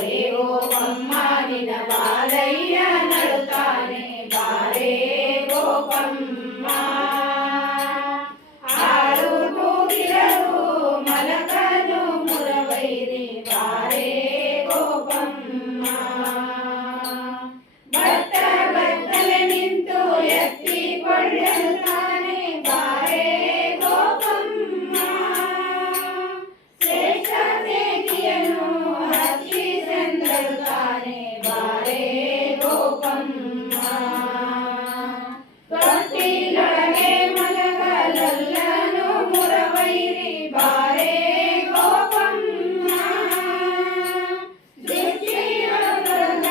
ಬಾರೆ ಗೋಪಮ್ಮ ನಿನ ಬಾಲಯ್ಯ ನಡುತ್ತಾನೆ ಬಾರೆ ಗೋಪಮ್ಮ ಆರು ತೂಗಿರಲು ಮಲಕನು ಮುರವೈರಿ ಬಾರೆ ಗೋಪಮ್ಮ ಭತ್ತ ಬತ್ತಲೆ ನಿಂತು ಎತ್ತಿಕೊಳ್ಳುತ್ತಾನೆ ಬಾರೆ ಗೋಪಮ್ಮ ಶ್ರೇಷ್ಠ ಸೇತಿಯನ್ನು ಹತ್ತಿ ಸಂದರುತ್ತಾನೆ ಬಾರೆ ಗೋಪಮ್ಮ ತೊಟ್ಟಿಲೊಳಗೆ ಮಲಗಲಲ್ಲನು ಮುರವೈರಿ ಬಾರೆ ಗೋಪಮ್ಮ ದೃಷ್ಟಿಯೊಳಗರ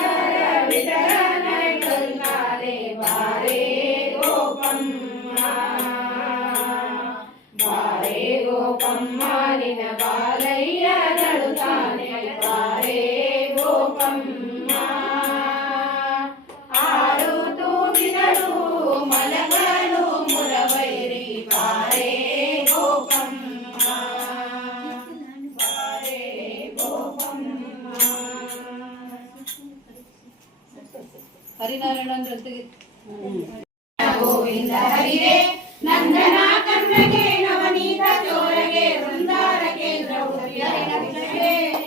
ವಿಠಲನ ಕಲ್ಲಾರೆ ಬಾರೆ ಗೋಪಮ್ಮ ಬಾರೆ ಗೋಪಮ್ಮ ನಿನ ಬಾಲಯ್ಯ ನಡುತ್ತಾನೆ ಬಾರೆ ಗೋಪಮ್ಮ ಆರು ತೂಗಿದಳು ಮಲಗಲು ಮುರವೈರಿ ಬಾರೆ ಗೋಪಮ್ಮ ಬಾರೆ ಗೋಪಮ್ಮ ಹರಿನಾರಾಯಣ ಅಂದ್ರೆ ಗೋವಿಂದ ಹರಿರೇ ನಂದನ ಕನ್ನಗೆ ನವನೀತ ಚೋರಗೆ ವೃಂದಾರ ಕೇಂದ್ರ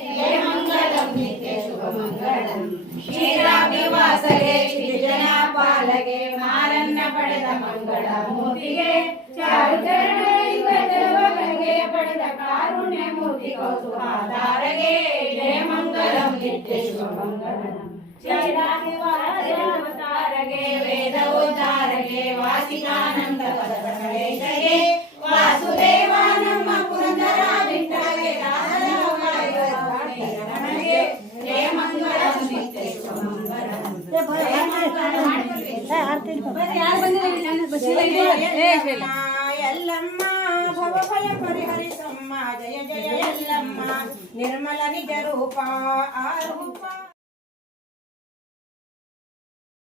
ಜಯ ಮಂಗಳಂ ನಿತ್ಯ ಶುಭ ಮಂಗಳಂ ಕ್ಷೀರಾಭಿವಾಸಗೆ ಶ್ರೀಜನ ಪಾಲಗೆ ಮಾರನ್ನ ಪಡೆದ ಮಂಗಳ ಮೂರ್ತಿಗೆ ಚಾರುಚರಣ ಯುಗದವರಿಗೆ ಪಡೆದ ಕಾರುಣ್ಯ ಮೂರ್ತಿ ಕೌತುಕಾಧಾರಗೆ ಜಯ ಮಂಗಳಂ ನಿತ್ಯ ಶುಭ ಮಂಗಳಂ ಕ್ಷೀರಾಭಿವಾಸಗೆ ವೇದ ಉದ್ಧಾರಗೆ ವಾಸಿಕಾನಂದ ಪದ ಗಣೇಶಗೆ ವಾಸುದೇವ ನಮ್ಮ ಪುರಂದರ ವಿಠಲಗೆ ರಮಣಗೆ ಜಯ ಮಂಗಳಂ ನಿತ್ಯ ಶುಭ ಮಂಗಳಂ ಎಲ್ಲಮ್ಮ ಭವಭಯ ಪರಿಹರಿಸಮ್ಮ ಜಯ ಜಯ ಎಲ್ಲಮ್ಮ ನಿರ್ಮಲ ನಿಜ ರೂಪ ಆ ರೂಪ